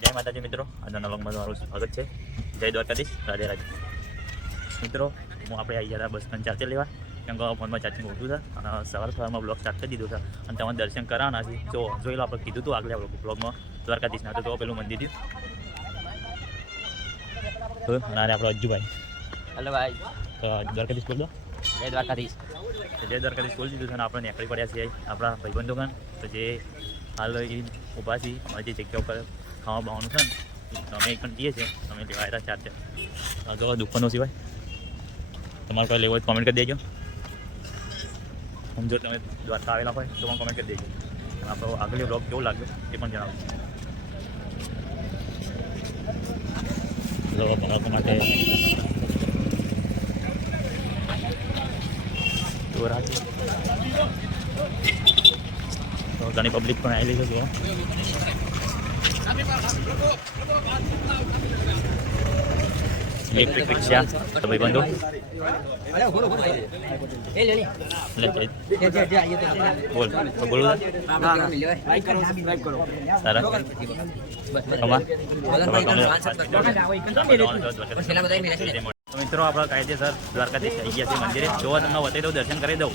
જય માતાજી મિત્રો. આજના નલોંગમાં તમારું સ્વાગત છે. જય દ્વારકાધીશ રાધે રાધે. મિત્રો હું આપણે આવી ગયા બસ પણ ચાર્જર લેવા. કેમ કે ફોનમાં ચાર્જિંગ ઓછું છે અને સવાર સવારમાં બ્લોગ સ્ટાર્ટ કરી દીધો છે. અને તમારે દર્શન કરાવવાના છે. જો જોઈ લો આપણે કીધું હતું આગળ બ્લોગમાં દ્વારકાધીશના તો પેલું મંદિર થયું. અને આપણો અજ્જુભાઈ. હલો ભાઈ. તો દ્વારકાધીશ બોલ દો. જય દ્વારકાધીશ. જય દ્વારકાધીશ બોલી દીધું છે અને આપણે નીકળી પડ્યા છીએ આપણા ભાઈબંધો કાન તો જે હાલ ઊભા છીએ જે જગ્યા ઉપર ખાવા બાવાનું છે ને, તમે પણ જઈએ છીએ, તમે લેવા આવ્યા ચાર્જર જો દુકાનો સિવાય. તમારે કોઈ લેવો હોય કોમેન્ટ કરી દેજો. સમજો તમે દ્વારકા આવેલા હોય તો પણ કોમેન્ટ કરી દેજો. આપણો આગળ બ્લોગ કેવો લાગ્યો એ પણ જણાવજો બાળકો માટે છે તો ઘણી પબ્લિક પણ આવેલી છે જો ઇલેક્ટ્રિક રિક્ષા તો ભાઈ બંધો એ લે એટલે તે- બોલ તો બોલું સારા મિત્રો આપણા કાયદેસર દ્વારકાધીશ થઈ ગયા છે મંદિરે જોવા તમને બતાવી દઉં દર્શન કરી દઉં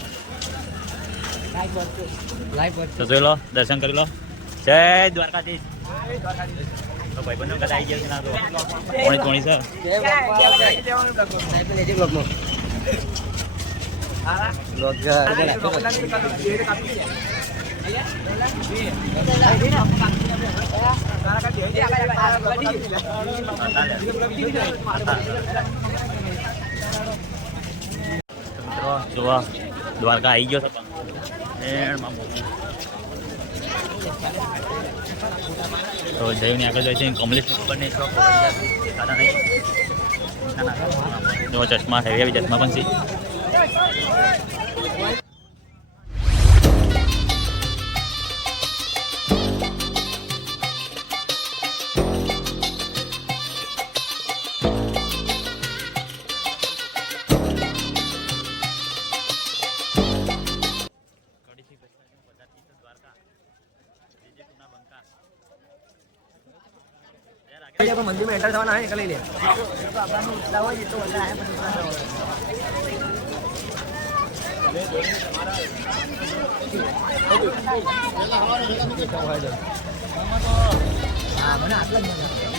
તો જોઈ લો દર્શન કરી લો જય દ્વારકાધીશ જોવા દ્વારકા આવી ગયો છે. તો જઈને આગળ જાય છે. કમલેશ ઉપરની જો ચશ્મા હેવી ચશ્મા પણ છે. મંદિરમાં એન્ટર થવાના હોય લઈ લે મને આટલા જ